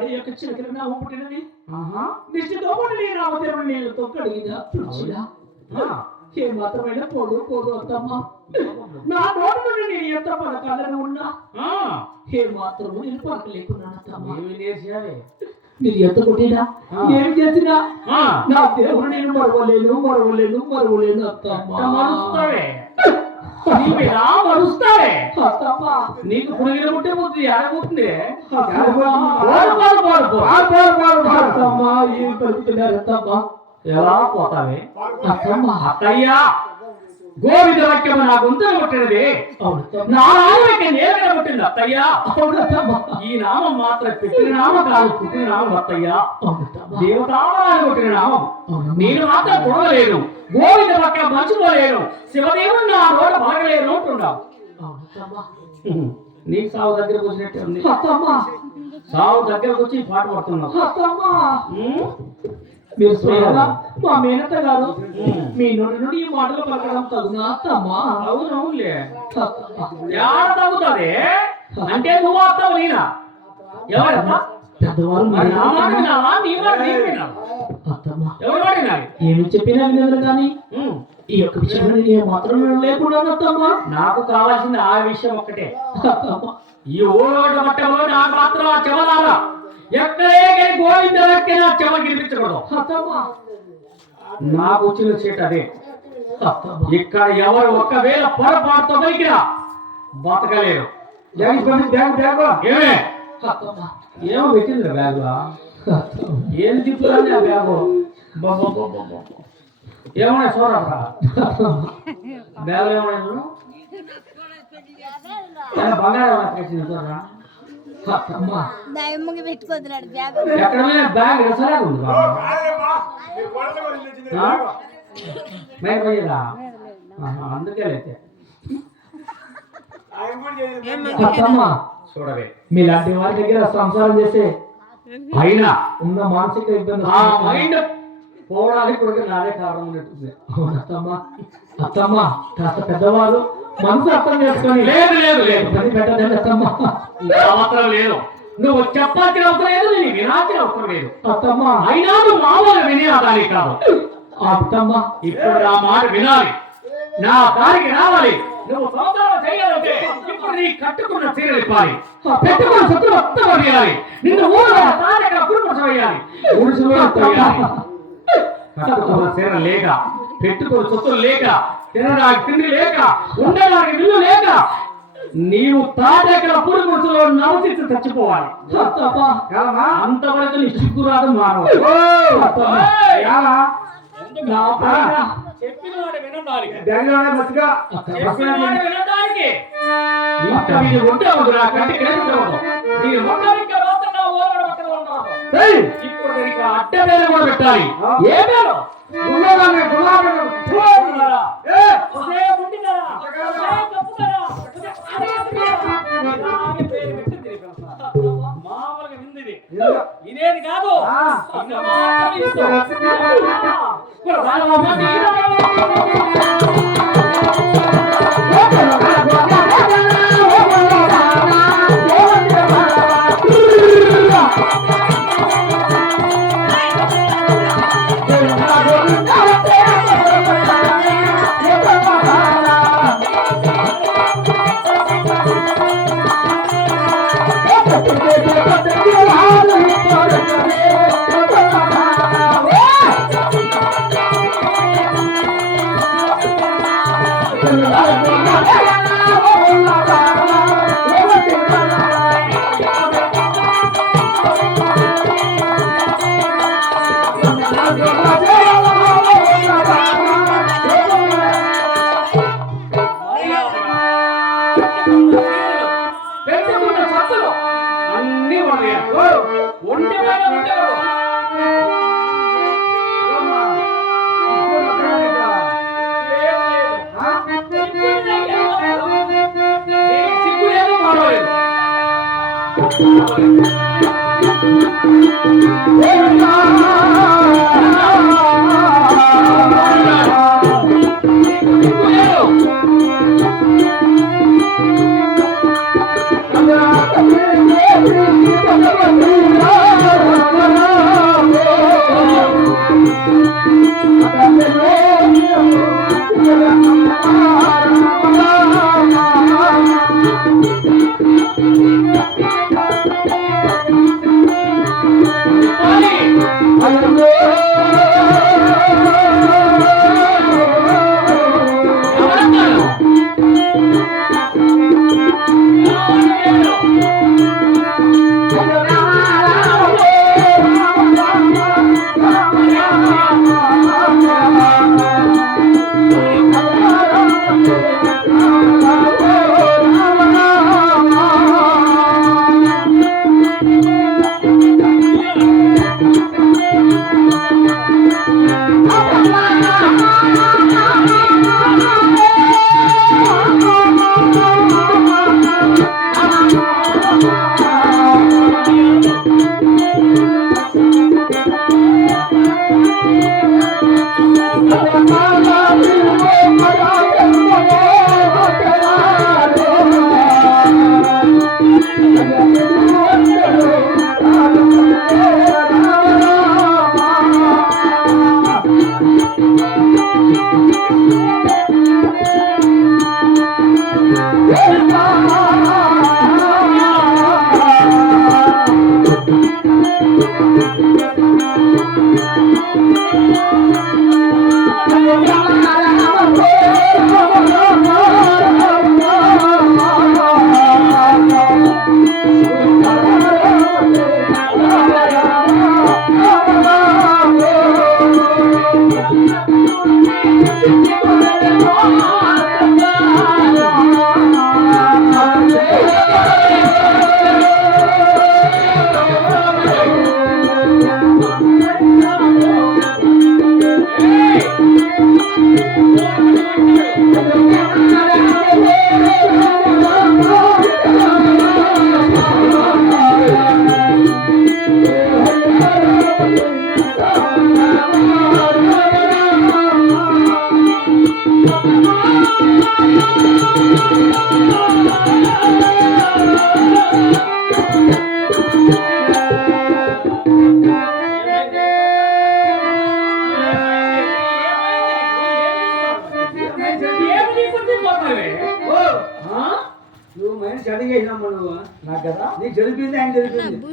ఈనాడు యొక్క చిలకల నామం పుట్టినది నిష్ఠతో పుట్టిన నామదేవుడు నీళ్ళతో కడిగిన తుడిచినా ఏ మాత్రమైనా పోదు పోదు అత్తమ్మ నా నోటి నుండి నేను ఎంత పలకాలని ఉన్నా ఏ మాత్రము నేను పలకలేకున్నాను అత్తమ్మ మీరు ఎంత కొట్టినా ఏం చేసినా నా దేవుడు నేను మరవలేను అత్తమ్మ నీకు పురిగిన పుట్టే పోతుంది ఆడబోతుంది ఎలా పోతావే అత్తయ్యా గోవింద వాక్యము నా గొంతును కొట్టినది నా నామకి నేరుగా పుట్టింది అత్తయ్యా ఈ నామం మాత్రం పెట్టిన నామం కాదు పుట్టిన నామం అత్తయ్యా దేవతామని కొట్టిన నామం నేను మాత్రం పొడవలేను గోవింద వాక్యం మర్చిపోలేను శివదేవుడు నా నోట పలకలేను అంటున్నావు నీకు సావు దగ్గరకు వచ్చినట్టే ఉంది సావు దగ్గరకు వచ్చి పాట పడుతున్నావు మీరు స్వయంగా మా మేనత్త గారు మీ నోటి నుండి ఈ మాటలు పలకడం తగునా అత్తమ్మా అవునవునులే తగ్గుతుంది అంటే నువ్వు అత్తవు నేనా ఎవరమ్మా పెద్దవారు ఏమి చెప్పినా వినరు కానీ ఈ యొక్క విషయంలో నేను మాత్రం లేకుండా అత్తమ్మా నాకు కావాల్సింది ఆ విషయం ఒక్కటే ఈ ఊరోడు మట్టంలో నాకు మాత్రం ఆ చెవలారా ఎక్కడే గోవింద నా చెవ గిరిపించకూడదు నాకు వచ్చిన సీట్ అదే ఇక్కడ ఎవరు ఒక్కవేళ పొరపాటుతో బలికినా బతకలేరు ఏమే ఏమో పెట్టింది బ్యాగులా ఏం తిప్పుతుంది ఆ బ్యాగు ఏమన్నా చూడరా బ్యాగులు ఏమన్నా బంగారం ఏమన్నా పెట్టింది చూడరా అందుకే చూడవే మీలాంటి వారి దగ్గర సంసారం చేసే అయినా ఉన్న మానసిక ఇబ్బంది మైండ్ పోవడానికి కూడా నాదే కారణం ఉన్నట్టుంది అత్తమ్మ కాస్త పెద్దవారు మనసు అర్థం చేసుకొని లేదు లేదు లేదు పని పెట్టదండి అత్తమ్మ మాత్రం లేదు నువ్వు చెప్పాల్సిన అవసరం లేదు నేను వినాల్సిన అవసరం లేదు అత్తమ్మ అయినా నువ్వు మామూలు వినేదానికి కాదు అత్తమ్మ ఇప్పుడు నా మాట వినాలి నా దారికి రావాలి నువ్వు సంసారం చేయాలంటే ఇప్పుడు నీ కట్టుకున్న చీరలు ఇవ్వాలి పెట్టుకున్న సొత్తులు మొత్తం వేయాలి నిన్ను ఊళ్ళో కుటుంబం వేయాలి కట్టుకున్న చీర లేక పెట్టుకున్న సొత్తులు లేక తినడానికి తిండి లేక ఉండడానికి ఇల్లు లేక నీవు తాటెక్కడ పురుగులో నవచిత్తు చచ్చిపోవాలి అంతవరకు నీ సిగ్గురాదు మానవ చెప్పిన వాడు వినడానికి ఇప్పుడు దీనికి అడ్డ పేరు కూడా పెట్టాలి ఏ పేరు మామూలుగా విందిది ఇదేది కాదు Oh, నువ్వు మైండ్ సెటింగ్ చేసినావు నువ్వు నాకు కదా నీకు జరిపింది ఆయన జరిపింది